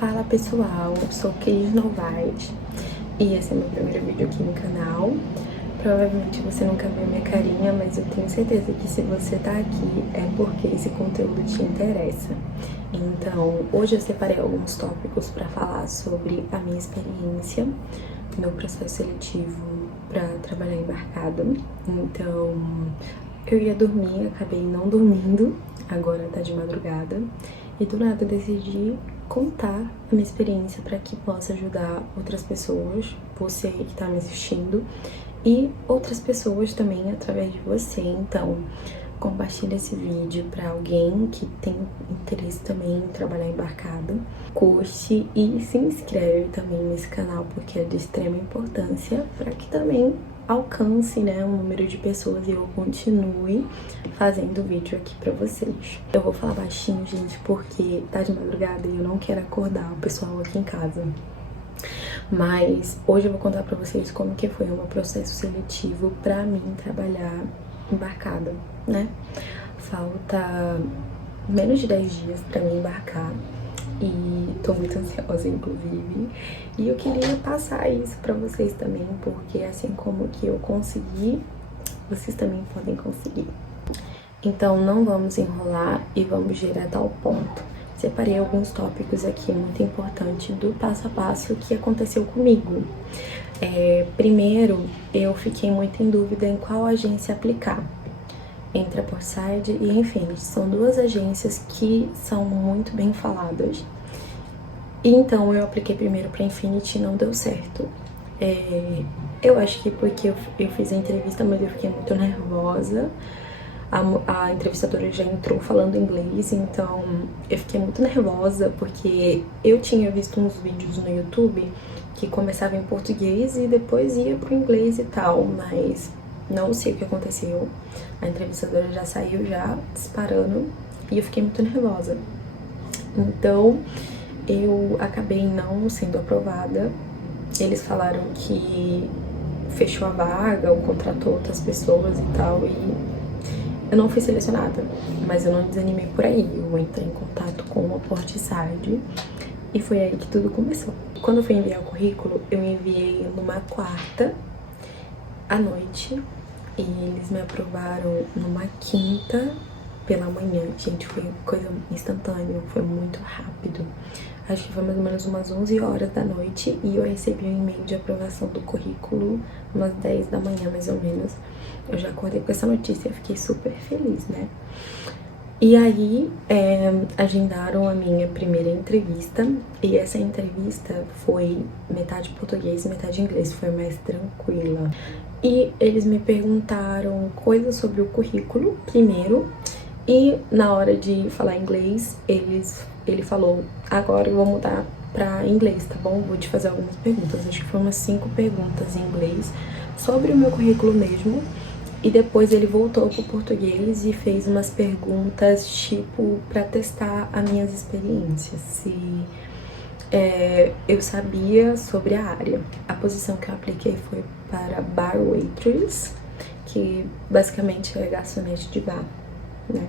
Fala pessoal, eu sou Cris Novaes e esse é meu primeiro vídeo aqui no canal. Provavelmente você nunca viu minha carinha, mas eu tenho certeza que se você tá aqui é porque esse conteúdo te interessa. Então, hoje eu separei alguns tópicos para falar sobre a minha experiência, meu processo seletivo para trabalhar embarcado. Então, eu ia dormir, acabei não dormindo, agora tá de madrugada. E do nada decidi contar a minha experiência para que possa ajudar outras pessoas, você que está me assistindo, e outras pessoas também através de você. Então, compartilha esse vídeo para alguém que tem interesse também em trabalhar embarcado. Curte e se inscreve também nesse canal, porque é de extrema importância para que também alcance, né, um número de pessoas e eu continue fazendo vídeo aqui pra vocês. Eu vou falar baixinho, gente, porque tá de madrugada e eu não quero acordar o pessoal aqui em casa. Mas hoje eu vou contar pra vocês como que foi o meu processo seletivo pra mim trabalhar embarcada, né? Falta menos de 10 dias pra mim embarcar. E tô muito ansiosa, inclusive. E eu queria passar isso pra vocês também, porque assim como que eu consegui, vocês também podem conseguir. Então não vamos enrolar e vamos direto ao ponto. Separei alguns tópicos aqui muito importantes do passo a passo que aconteceu comigo. Primeiro, eu fiquei muito em dúvida em qual agência aplicar. Entre a Portside e a Infinity. São duas agências que são muito bem faladas. E então eu apliquei primeiro pra Infinity e não deu certo. Eu acho que porque eu fiz a entrevista, mas eu fiquei muito nervosa. A entrevistadora já entrou falando inglês, então eu fiquei muito nervosa porque eu tinha visto uns vídeos no YouTube que começavam em português e depois ia pro inglês e tal, mas não sei o que aconteceu. A entrevistadora já saiu já disparando e eu fiquei muito nervosa. Então, eu acabei não sendo aprovada. Eles falaram que fechou a vaga ou contratou outras pessoas e tal, e eu não fui selecionada. Mas eu não desanimei por aí. Eu entrei em contato com a Portside e foi aí que tudo começou. Quando eu fui enviar o currículo, eu enviei numa quarta à noite. E eles me aprovaram numa quinta pela manhã. Gente, foi coisa instantânea, foi muito rápido. Acho que foi mais ou menos umas 11 horas da noite e eu recebi um e-mail de aprovação do currículo umas 10 da manhã, mais ou menos. Eu já acordei com essa notícia e fiquei super feliz, né? E aí, agendaram a minha primeira entrevista, e essa entrevista foi metade português e metade inglês, foi mais tranquila. E eles me perguntaram coisas sobre o currículo primeiro, e na hora de falar inglês, ele falou, agora eu vou mudar pra inglês, tá bom? Vou te fazer algumas perguntas, acho que foram umas 5 perguntas em inglês, sobre o meu currículo mesmo. E depois ele voltou pro português e fez umas perguntas, tipo, pra testar as minhas experiências. Se eu sabia sobre a área. A posição que eu apliquei foi para bar waitress, que basicamente é garçonete de bar, né?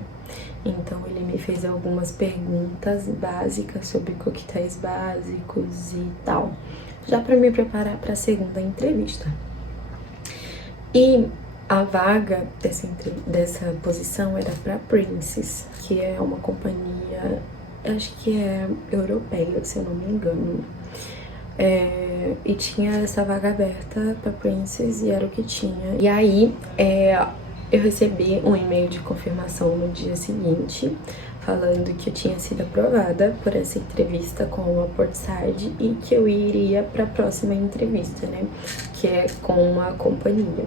Então ele me fez algumas perguntas básicas sobre coquetéis básicos e tal, já pra me preparar pra segunda entrevista. E a vaga dessa posição era para Princess, que é uma companhia, acho que é europeia, se eu não me engano. E tinha essa vaga aberta para Princess e era o que tinha. E aí, eu recebi um e-mail de confirmação no dia seguinte, falando que eu tinha sido aprovada por essa entrevista com a Portside e que eu iria para a próxima entrevista, né? Que é com a companhia.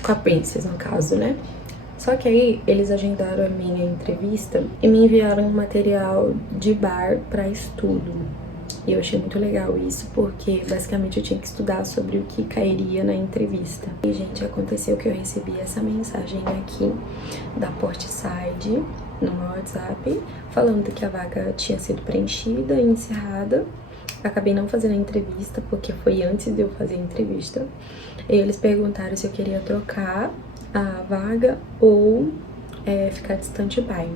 Com a Princess, no caso, né? Só que aí eles agendaram a minha entrevista e me enviaram um material de bar para estudo. E eu achei muito legal isso, porque basicamente eu tinha que estudar sobre o que cairia na entrevista. E, gente, aconteceu que eu recebi essa mensagem aqui da Portside no meu WhatsApp, falando que a vaga tinha sido preenchida e encerrada. Acabei não fazendo a entrevista, porque foi antes de eu fazer a entrevista. E eles perguntaram se eu queria trocar a vaga ou ficar de stand-by.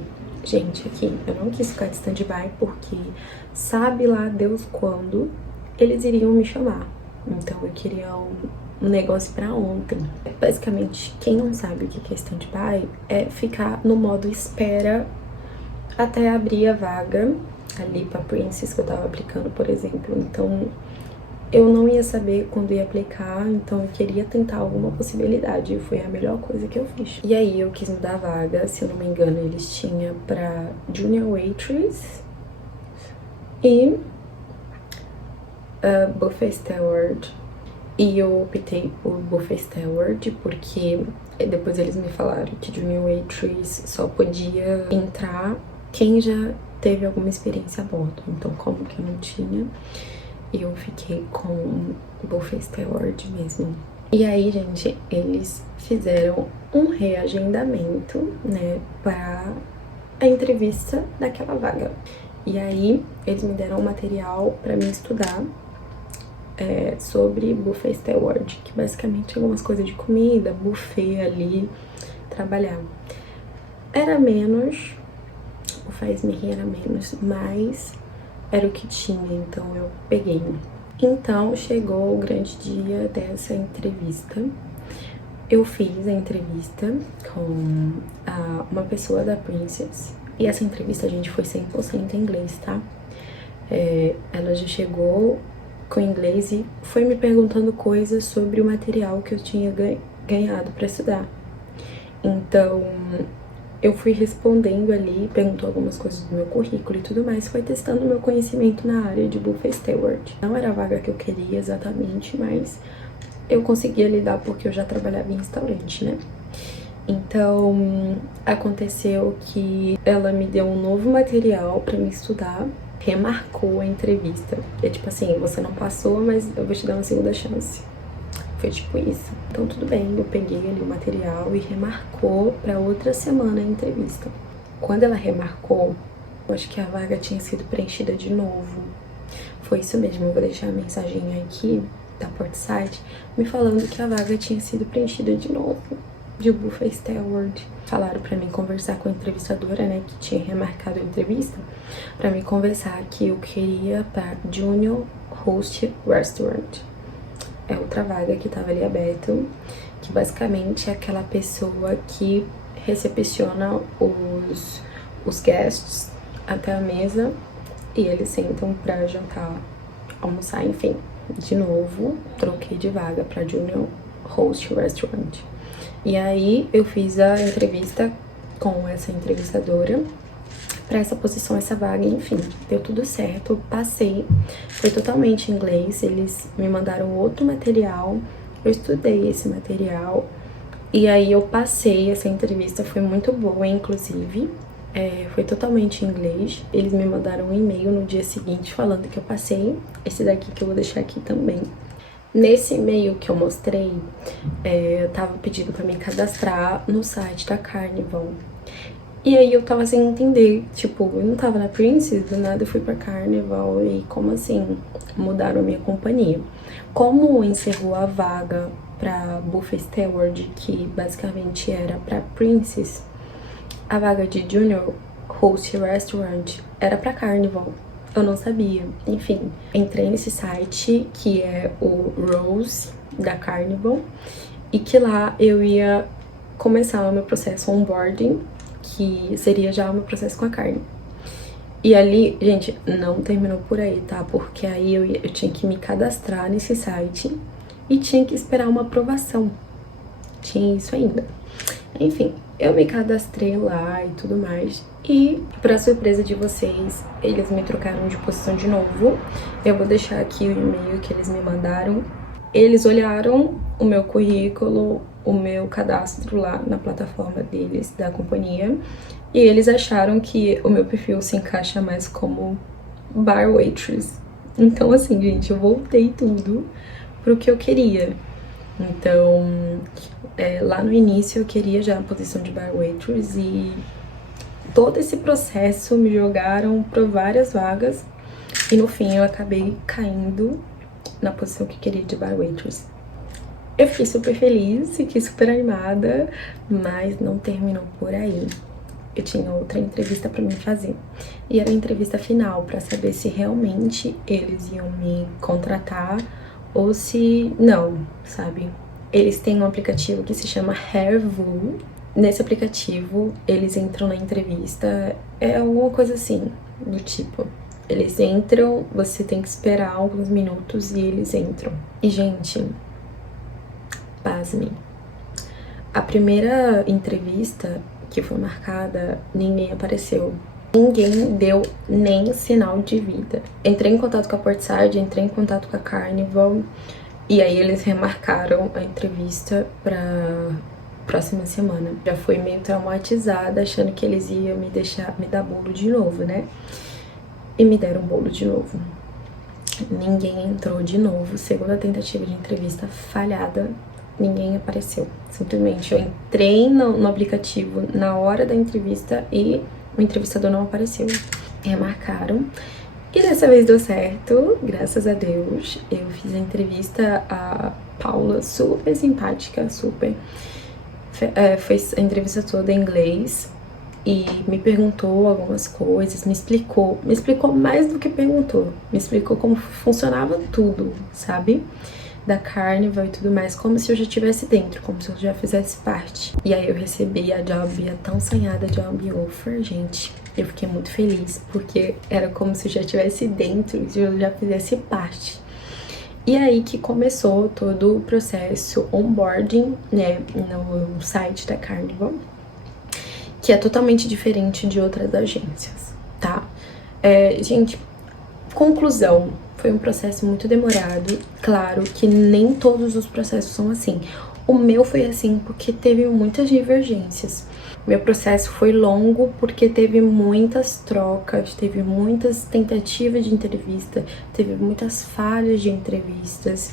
gente, aqui, eu não quis ficar de stand-by porque sabe lá Deus quando eles iriam me chamar. Então eu queria um negócio pra ontem. Basicamente, quem não sabe o que é stand-by é ficar no modo espera até abrir a vaga ali pra Princess que eu tava aplicando, por exemplo. Então eu não ia saber quando ia aplicar, então eu queria tentar alguma possibilidade. E foi a melhor coisa que eu fiz. E aí eu quis mudar a vaga, se eu não me engano, eles tinham pra Junior Waitress e Buffet Steward. E eu optei por Buffet Steward porque depois eles me falaram que Junior Waitress só podia entrar quem já teve alguma experiência a bordo. Então, como que eu não tinha, eu fiquei com Buffet Steward mesmo. E aí, gente, eles fizeram um reagendamento, né, para a entrevista daquela vaga. E aí, eles me deram um material para mim estudar sobre Buffet Steward, que basicamente é algumas coisas de comida, buffet ali, trabalhar. Era menos, o faz-me rir era menos, mas era o que tinha, então eu peguei. Então chegou o grande dia dessa entrevista. Eu fiz a entrevista com uma pessoa da Princess. E essa entrevista, gente, foi 100% em inglês, tá? Ela já chegou com inglês e foi me perguntando coisas sobre o material que eu tinha ganhado pra estudar. Então, eu fui respondendo ali, perguntou algumas coisas do meu currículo e tudo mais, foi testando meu conhecimento na área de Buffet Steward. Não era a vaga que eu queria exatamente, mas eu conseguia lidar porque eu já trabalhava em restaurante, né? Então, aconteceu que ela me deu um novo material pra me estudar, remarcou a entrevista. É tipo assim, você não passou, mas eu vou te dar uma segunda chance. Foi tipo isso. Então tudo bem, eu peguei ali o material e remarcou pra outra semana a entrevista. Quando ela remarcou, eu acho que a vaga tinha sido preenchida de novo. Foi isso mesmo, eu vou deixar a mensagem aqui da Portside me falando que a vaga tinha sido preenchida de novo, de Buffet Steward. Falaram pra mim conversar com a entrevistadora, né, que tinha remarcado a entrevista, pra me conversar que eu queria pra Junior Host Restaurant. É outra vaga que tava ali aberta, que basicamente é aquela pessoa que recepciona os guests até a mesa e eles sentam pra jantar, almoçar, enfim. De novo, troquei de vaga pra Junior Host Restaurant. E aí eu fiz a entrevista com essa entrevistadora pra essa posição, essa vaga, enfim, deu tudo certo, passei, foi totalmente em inglês, eles me mandaram outro material, eu estudei esse material, e aí eu passei, essa entrevista foi muito boa, inclusive, foi totalmente em inglês, eles me mandaram um e-mail no dia seguinte falando que eu passei, esse daqui que eu vou deixar aqui também. Nesse e-mail que eu mostrei, eu tava pedindo pra me cadastrar no site da Carnival. E aí eu tava sem entender, tipo, eu não tava na Princess, do nada eu fui pra Carnival e como assim mudaram a minha companhia. Como encerrou a vaga pra Buffet Steward, que basicamente era pra Princess, a vaga de Junior Host Restaurant era pra Carnival. Eu não sabia. Enfim, entrei nesse site que é o Rose da Carnival e que lá eu ia começar o meu processo onboarding, que seria já o meu processo com a carne. E ali, gente, não terminou por aí, tá? Porque aí eu tinha que me cadastrar nesse site e tinha que esperar uma aprovação. Tinha isso ainda. Enfim, eu me cadastrei lá e tudo mais. E, pra surpresa de vocês, eles me trocaram de posição de novo. Eu vou deixar aqui o e-mail que eles me mandaram. Eles olharam o meu currículo, o meu cadastro lá na plataforma deles, da companhia, e eles acharam que o meu perfil se encaixa mais como bar waitress. Então, assim, gente, eu voltei tudo pro que eu queria. Então, lá no início eu queria já a posição de bar waitress e todo esse processo me jogaram para várias vagas e no fim eu acabei caindo na posição que queria de bar waitress. Eu fiquei super feliz, fiquei super animada, mas não terminou por aí. eu tinha outra entrevista pra mim fazer. E era a entrevista final, pra saber se realmente eles iam me contratar ou se não, sabe? Eles têm um aplicativo que se chama Hairvoo. Nesse aplicativo, eles entram na entrevista, é alguma coisa assim, do tipo... Eles entram, você tem que esperar alguns minutos e eles entram. E, gente, pasmem. A primeira entrevista que foi marcada, ninguém apareceu. Ninguém deu nem sinal de vida. Entrei em contato com a Portside, entrei em contato com a Carnival. E aí eles remarcaram a entrevista pra próxima semana. Já fui meio traumatizada, achando que eles iam me dar bolo de novo, né? E me deram bolo de novo. Ninguém entrou de novo. Segunda tentativa de entrevista falhada, ninguém apareceu. Simplesmente eu entrei no aplicativo na hora da entrevista e o entrevistador não apareceu. Remarcaram. E dessa vez deu certo, graças a Deus. Eu fiz a entrevista, a Paula, super simpática, super. Fez a entrevista toda em inglês. E me perguntou algumas coisas, me explicou mais do que perguntou, me explicou como funcionava tudo, sabe? Da Carnival e tudo mais, como se eu já estivesse dentro, como se eu já fizesse parte. E aí eu recebi a tão sonhada job offer, gente. Eu fiquei muito feliz, porque era como se eu já estivesse dentro e eu já fizesse parte. E aí que começou todo o processo onboarding, né, no site da Carnival, que é totalmente diferente de outras agências, tá? Gente, conclusão, foi um processo muito demorado. Claro que nem todos os processos são assim. O meu foi assim porque teve muitas divergências. Meu processo foi longo porque teve muitas trocas, teve muitas tentativas de entrevista, teve muitas falhas de entrevistas.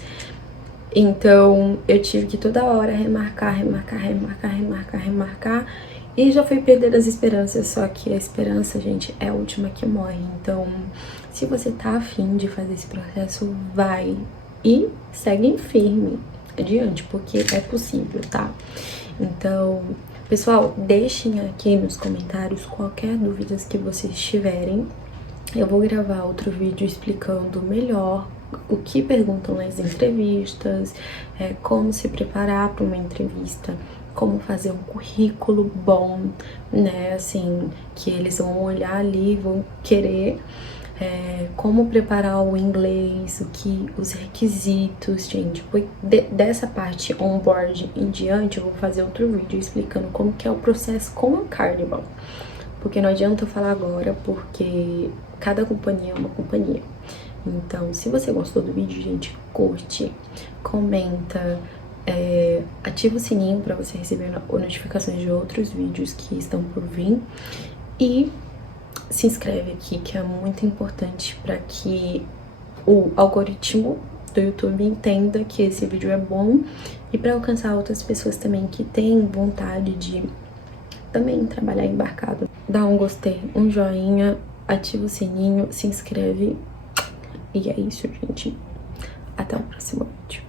Então, eu tive que toda hora remarcar. E já fui perdendo as esperanças, só que a esperança, gente, é a última que morre. Então, se você tá afim de fazer esse processo, vai e segue firme adiante, porque é possível, tá? Então, pessoal, deixem aqui nos comentários qualquer dúvida que vocês tiverem. Eu vou gravar outro vídeo explicando melhor o que perguntam nas entrevistas, como se preparar para uma entrevista, como fazer um currículo bom, né, assim, que eles vão olhar ali, vão querer, como preparar o inglês, os requisitos, gente. Dessa parte onboard em diante, eu vou fazer outro vídeo explicando como que é o processo com a Carnival. Porque não adianta eu falar agora, porque cada companhia é uma companhia. Então, se você gostou do vídeo, gente, curte, comenta, ativa o sininho para você receber notificações de outros vídeos que estão por vir. E se inscreve aqui, que é muito importante para que o algoritmo do YouTube entenda que esse vídeo é bom e para alcançar outras pessoas também que têm vontade de também trabalhar embarcado. Dá um gostei, um joinha, ativa o sininho, se inscreve. E é isso, gente. Até o próximo vídeo.